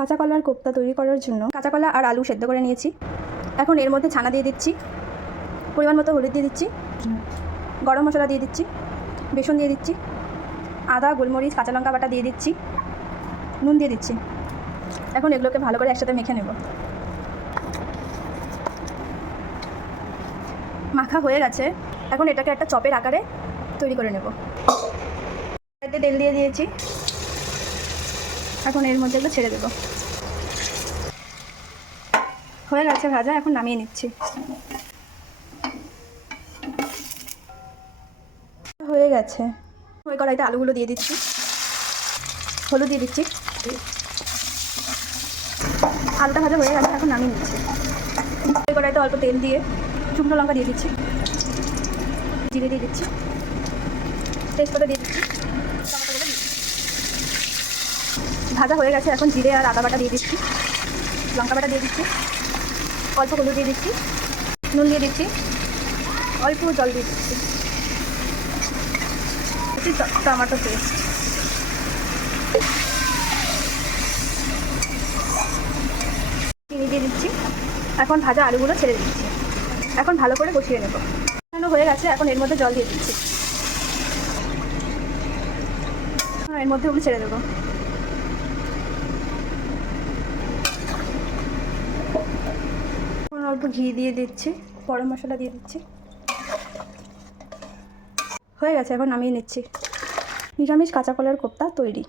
কাঁচা কলার কোপ্তা তৈরি করার জন্য কাঁচা কলা আর আলু সেদ্ধ করে নিয়েছি। এখন এর মধ্যে ছানা দিয়ে দিচ্ছি, পরিমাণ মতো হলুদ দিয়ে দিচ্ছি, গরম মশলা দিয়ে দিচ্ছি, বেসন দিয়ে দিচ্ছি, আদা গোলমরিচ কাঁচা লঙ্কা বাটা দিয়ে দিচ্ছি, নুন দিয়ে দিচ্ছি। এখন এগুলোকে ভালো করে একসাথে মেখে নেব। মাখা হয়ে গেছে, এখন এটাকে একটা চপের আকারে তৈরি করে নেব। এতে তেল দিয়ে দিয়েছি, এখন এর মধ্যে এগুলো ছেড়ে দেবো। হয়ে গেছে ভাজা, এখন নামিয়ে নিচ্ছি। হয়ে গেছে, ওই কড়াইতে আলুগুলো দিয়ে দিচ্ছি, হলুদ দিয়ে দিচ্ছি, আলুটা ভাজা হয়ে গেছে, এখন নামিয়ে নিচ্ছি। ওই কড়াইতে অল্প তেল দিয়ে শুকনো লঙ্কা দিয়ে দিচ্ছি, জিরে দিয়ে দিচ্ছি, তেজপাতা দিয়ে দিচ্ছি, টমেটোগুলো দিয়ে দিচ্ছি। ভাজা হয়ে গেছে, এখন জিরে আর আদা বাটা দিয়ে দিচ্ছি, লঙ্কা বাটা দিয়ে দিচ্ছি, অল্প হলুদ দিয়ে দিচ্ছি, নুন দিয়ে দিচ্ছি, অল্প জল দিয়ে দিচ্ছি, টমেটো পেস্ট, চিনি দিয়ে দিচ্ছি। এখন ভাজা আলুগুলো ছেড়ে দিচ্ছি, এখন ভালো করে কষিয়ে নেব। হয়ে গেছে, এখন এর মধ্যে জল দিয়ে দিচ্ছি, এর মধ্যে ওগুলো ছেড়ে দেবো। অল্প ঘি দিয়ে দিচ্ছি, গরম মশলা দিয়ে দিচ্ছি। হয়ে গেছে, এখন নামিয়ে নিচ্ছি। নিরামিষ কাঁচা কলার কোপ্তা তৈরি।